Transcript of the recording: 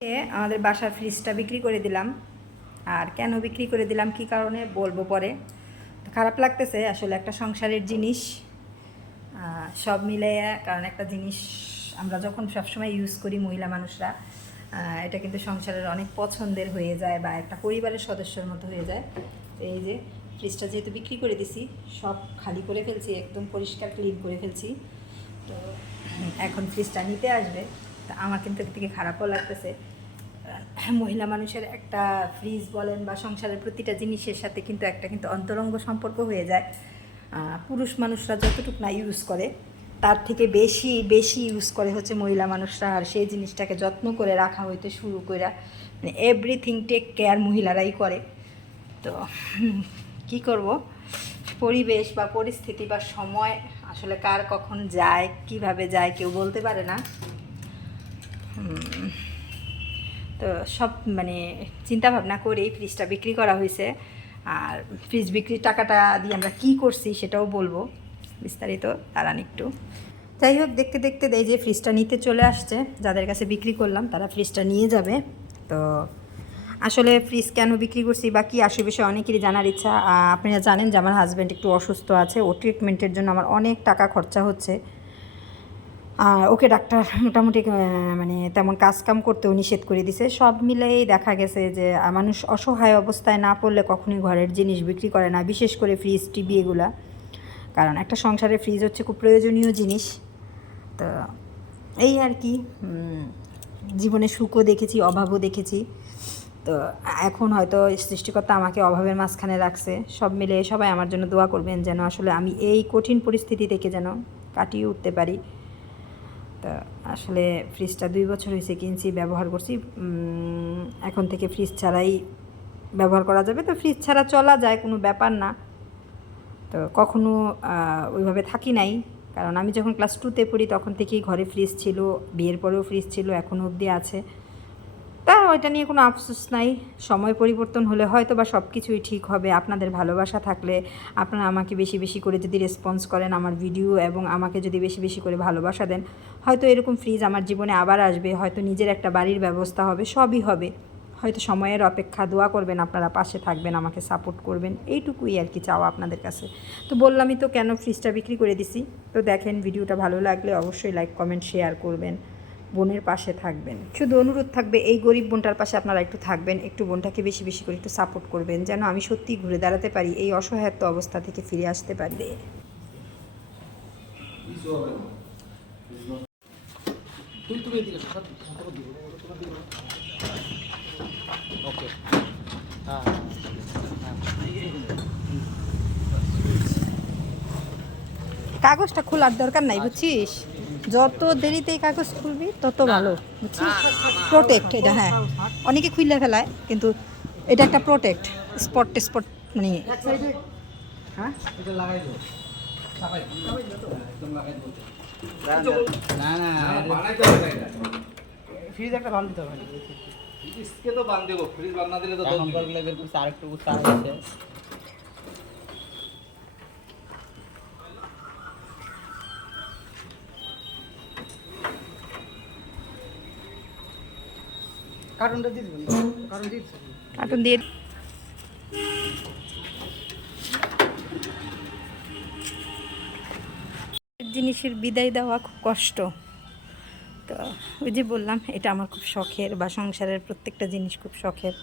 আমাদের বাসার ফ্রিজটা বিক্রি করে দিলাম। আর কেন বিক্রি করে দিলাম, কী কারণে বলবো পরে। খারাপ লাগতেছে আসলে, একটা সংসারের জিনিস সব মিলে। কারণ একটা জিনিস আমরা যখন সবসময় ইউজ করি মহিলা মানুষরা, এটা কিন্তু সংসারের অনেক পছন্দের হয়ে যায় বা একটা পরিবারের সদস্যের মতো হয়ে যায়। তো এই যে ফ্রিজটা যেহেতু বিক্রি করে দিছি, সব খালি করে ফেলছি, একদম পরিষ্কার ক্লিন করে ফেলছি। তো এখন ফ্রিজটা নিতে আসবে। তা আমার কিন্তু এর থেকে খারাপও লাগতেছে। মহিলা মানুষের একটা ফ্রিজ বলেন বা সংসারের প্রতিটা জিনিসের সাথে কিন্তু একটা অন্তরঙ্গ সম্পর্ক হয়ে যায়। পুরুষ মানুষরা যতটুকু না ইউজ করে, তার থেকে বেশি বেশি ইউজ করে হচ্ছে মহিলা মানুষরা। আর সেই জিনিসটাকে যত্ন করে রাখা হইতে শুরু করে, মানে এভরিথিং টেক কেয়ার মহিলারাই করে। তো কি করব, পরিবেশ বা পরিস্থিতি বা সময় আসলে কার কখন যায়, কিভাবে যায় কেউ বলতে পারে না। তো সব মানে চিন্তা ভাবনা করেই ফ্রিজটা বিক্রি করা হয়েছে। আর ফ্রিজ বিক্রির টাকাটা দিয়ে আমরা কী করছি সেটাও বলবো বিস্তারিত, দাঁড়ান একটু। যাই হোক, দেখতে দেখতে এই যে ফ্রিজটা নিতে চলে আসছে। যাদের কাছে বিক্রি করলাম তারা ফ্রিজটা নিয়ে যাবে। তো আসলে ফ্রিজ কেন বিক্রি করছি বা কী আসে বিষয়ে অনেকেরই জানার ইচ্ছা। আপনারা জানেন যে আমার হাজব্যান্ড একটু অসুস্থ আছে, ও ট্রিটমেন্টের জন্য আমার অনেক টাকা খরচা হচ্ছে। আর ওকে ডাক্তার মোটামুটি মানে তেমন কাজকাম করতেও নিষেধ করে দিছে। সব মিলেই দেখা গেছে যে মানুষ অসহায় অবস্থায় না পড়লে কখনোই ঘরের জিনিস বিক্রি করে না, বিশেষ করে ফ্রিজ, টিভি এগুলা। কারণ একটা সংসারে ফ্রিজ হচ্ছে খুব প্রয়োজনীয় জিনিস। তো এই আর কি, জীবনে সুখও দেখেছি, অভাবও দেখেছি। তো এখন হয়তো সৃষ্টিকর্তা আমাকে অভাবের মাঝখানে রাখছে। সব মিলে সবাই আমার জন্য দোয়া করবেন যেন আসলে আমি এই কঠিন পরিস্থিতি থেকে যেন কাটিয়ে উঠতে পারি। তা আসলে ফ্রিজটা 2 বছর হয়েছে কিনছি, ব্যবহার করছি। এখন থেকে ফ্রিজ ছাড়াই ব্যবহার করা যাবে। তো ফ্রিজ ছাড়া চলা যায়, কোনো ব্যাপার না। তো কখনো ওইভাবে থাকি নাই, কারণ আমি যখন ক্লাস 2তে পড়ি তখন থেকেই ঘরে ফ্রিজ ছিল, বিয়ের পরেও ফ্রিজ ছিল, এখনও অবধি আছে। তা ওইটা নিয়ে কোনো আফসোস নাই। সময় পরিবর্তন হলে হয়তো বা সব কিছুই ঠিক হবে। আপনাদের ভালোবাসা থাকলে, আপনারা আমাকে বেশি বেশি করে যদি রেসপন্স করেন আমার ভিডিও এবং আমাকে যদি বেশি বেশি করে ভালোবাসা দেন, হয়তো এরকম ফ্রিজ আমার জীবনে আবার আসবে, হয়তো নিজের একটা বাড়ির ব্যবস্থা হবে, সবই হবে। হয়তো সময়ের অপেক্ষা, দোয়া করবেন, আপনারা পাশে থাকবেন, আমাকে সাপোর্ট করবেন, এইটুকুই আর কি চাওয়া আপনাদের কাছে। তো বললামই তো কেন ফ্রিজটা বিক্রি করে দিছি। তো দেখেন, ভিডিওটা ভালো লাগলে অবশ্যই লাইক, কমেন্ট, শেয়ার করবেন, বোনের পাশে থাকবেন। শুধু অনুরোধ থাকবে, এই গরিব বোনটার পাশে আপনারা একটু থাকবেন, একটু বোনটাকে বেশি বেশি করে একটু সাপোর্ট করবেন, যেন আমি সত্যিই ঘুরে দাঁড়াতে পারি, এই অসহায়ত্ব অবস্থা থেকে ফিরে আসতে পারি। কাগজটা খোলার দরকার নাই, বুঝছিস? যত দেরিতে এই কাগজ খুলবি তত ভালো, বুঝছিস? প্রোটেক্ট এটা, হ্যাঁ। অনেকে খুললে ফেলায়, কিন্তু এটা একটা প্রোটেক্ট, স্পট স্পট মানে। হ্যাঁ, এটা লাগাই দাও। না না, বানাইতে হবে এটা। ফ্রিজ একটা বান দিতে হবে। ফ্রিজকে তো বান দেব, ফ্রিজ বান না দিলে তো দম করে বের করতে আরেকটু উৎসাহ আছে। কার্টুনটা দিয়ে দিবেন, কার্টুন দিয়ে জিনিসের বিদায় দেওয়া খুব কষ্ট। তো ওই যে বললাম, এটা আমার খুব শখের, বা সংসারের প্রত্যেকটা জিনিস খুব শখের।